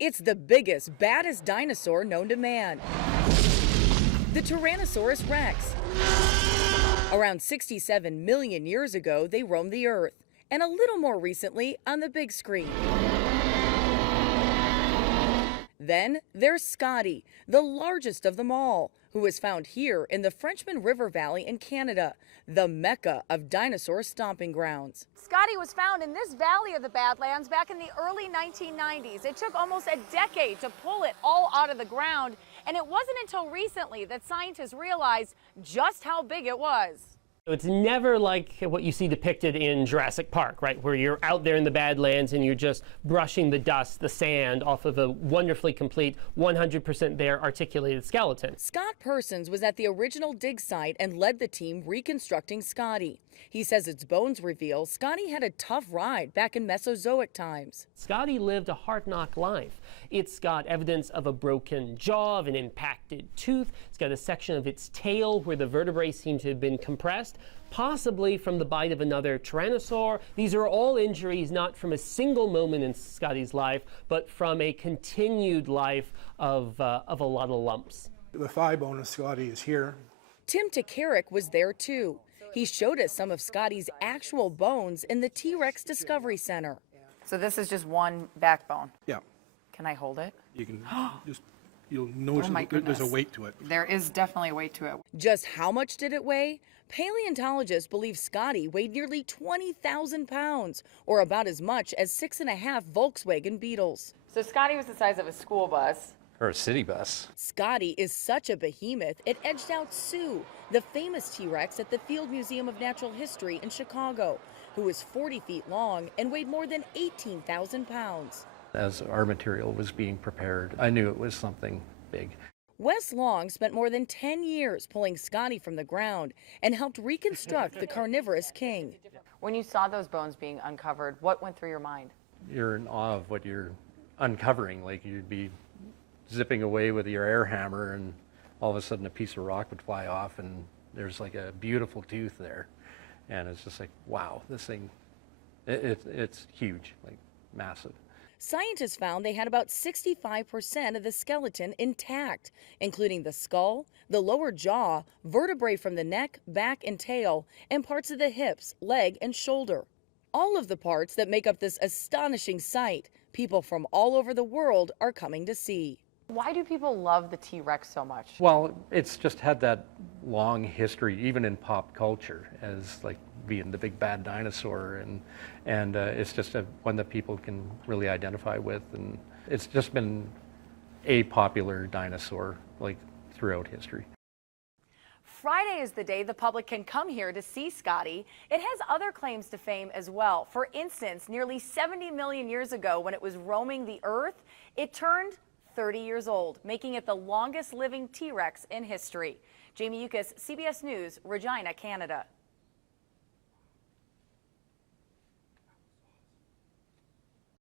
It's the biggest, baddest dinosaur known to man, the Tyrannosaurus rex. Around 67 million years ago, they roamed the Earth, and a little more recently on the big screen. Then there's Scotty, the largest of them all, who was found here in the Frenchman River Valley in Canada, the mecca of dinosaur stomping grounds. Scotty was found in this valley of the Badlands back in the early 1990s. It took almost a decade to pull it all out of the ground, and it wasn't until recently that scientists realized just how big it was. It's never like what you see depicted in Jurassic Park, right, where you're out there in the Badlands and you're just brushing the dust, the sand off of a wonderfully complete, 100% there articulated skeleton. Scott Persons was at the original dig site and led the team reconstructing Scotty. He says its bones reveal Scotty had a tough ride back in Mesozoic times. Scotty lived a hard-knock life. It's got evidence of a broken jaw, of an impacted tooth. It's got a section of its tail where the vertebrae seem to have been compressed, possibly from the bite of another tyrannosaur. These are all injuries not from a single moment in Scotty's life, but from a continued life of a lot of lumps. The thigh bone of Scotty is here. Tim Takarik was there too. He showed us some of Scotty's actual bones in the T-Rex Discovery Center. So this is just one backbone. Yeah, Can I hold it? you can just, you'll notice my there's a goodness. weight to it. There is definitely a weight to it. Just how much did it weigh? Paleontologists believe Scotty weighed nearly 20,000 pounds, or about as much as 6.5 Volkswagen Beetles. So Scotty was the size of a school bus. Or a city bus. Scotty is such a behemoth, it edged out Sue, the famous T-Rex at the Field Museum of Natural History in Chicago, who was 40 feet long and weighed more than 18,000 pounds. As our material was being prepared, I knew it was something big. Wes Long spent more than 10 years pulling Scotty from the ground and helped reconstruct the carnivorous king. When you saw those bones being uncovered, what went through your mind? You're in awe of what you're uncovering. Like you'd be zipping away with your air hammer and all of a sudden a piece of rock would fly off and there's like a beautiful tooth there. And it's just like, wow, this thing, it's huge, like massive. Scientists found they had about 65% of the skeleton intact, including the skull, the lower jaw, vertebrae from the neck, back, and tail, and parts of the hips, leg, and shoulder. All of the parts that make up this astonishing sight, people from all over the world are coming to see. Why do people love the T-Rex so much? Well, it's just had that long history, even in pop culture, as like being the big bad dinosaur, and it's just one that people can really identify with, and it's just been a popular dinosaur like throughout history. Friday is the day the public can come here to see Scotty. It has other claims to fame as well. For instance, nearly 70 million years ago, when it was roaming the Earth, it turned 30 years old, making it the longest living T-Rex in history. Jamie Yukas, CBS News, Regina, Canada.